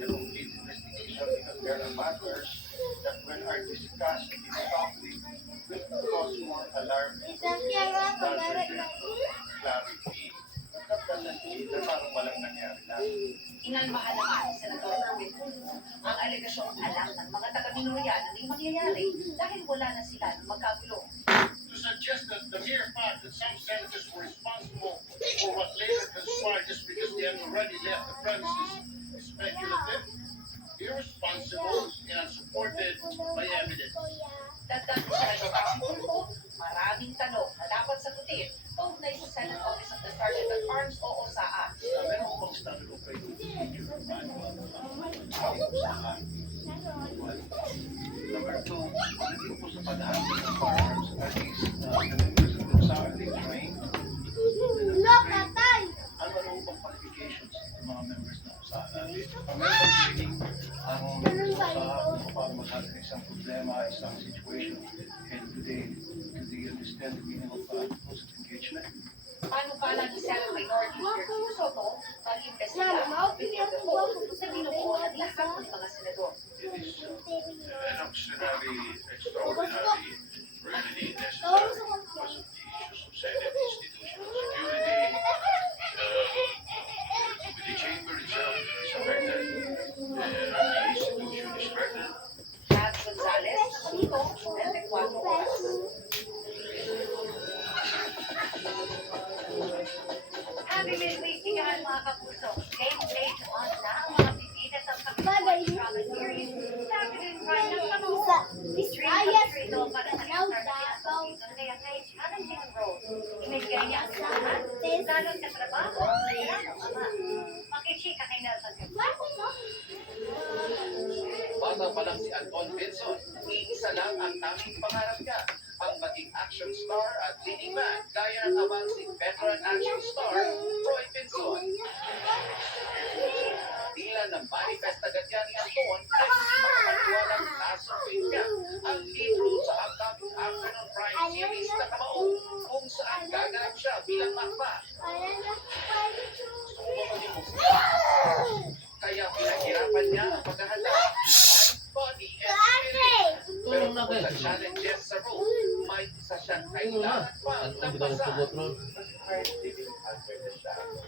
the complete investigation because there are matters that when are discussed in public will cause more alarm rather than clarity. But that doesn't mean na parang walang nangyari lang. Inalmahan naman ni Senator Erwin Tulfo ang alegasyong alam ng mga taga-Minoria na may mangyayari dahil wala na sila ng magkagulo. To suggest that the mere fact that some senators were responsible for what later conspired just because they had already left the premises is speculative, irresponsible, and unsupported by evidence. Dagdag ni Senator Erwin Tulfo, maraming tanong na dapat sagutin kaugnay sa Senate Office of the Sergeant at Arms o OSAA. Meron pang standard operating procedure manual saan. Number two, hindi po sa pag-handle ng firearms, at least the members of the OSAA they train. Ano pang qualifications ng mga members ng OSAA? Ang meron training ang OSAA kung paano mag-handle isang problema, isang situation, and do they understand the meaning of rules of engagement? Panukala ni Senate Minority Leader Tito Soto mag-imbestiga ang opinion ng vote na binubuo ng lahat ng mga senador. It is an auxiliary, extraordinary, really necessary because of the issues of Senate institutional security. The chamber itself is affected, the institution is threatened. Chad Gonzales, Nakatuto, 24 oras. Happy midweek, tingnan mga kapuso. Game page on na ang mga bibida sa pag-ibig drama series. Saturday Prime ng Panuso. Stream country ito para sa star na pinasok kaya kay challenging role. Inigay niya ang lahat, lalo sa trabaho, kaya ang ama. Makichika kay Nelson. Bata pa lang si Anton Benson, iisa lang ang tanging pangarap niya, ang maging action star at leading man gaya ng avancing veteran action star, Roy Benson. Tila ng manifest agad yan ni Anton ay hindi makapagwalang nasumpin niya ang lead role sa upcoming afternoon prime series na Kamao kung saan gaganap siya bilang makba. Kaya pinaghirapan niya ang paghahanda, body and spirit. Pero kung sa challenges sa role, may isa siyang kailangan pa ng pasaan. Hard living under the shadow.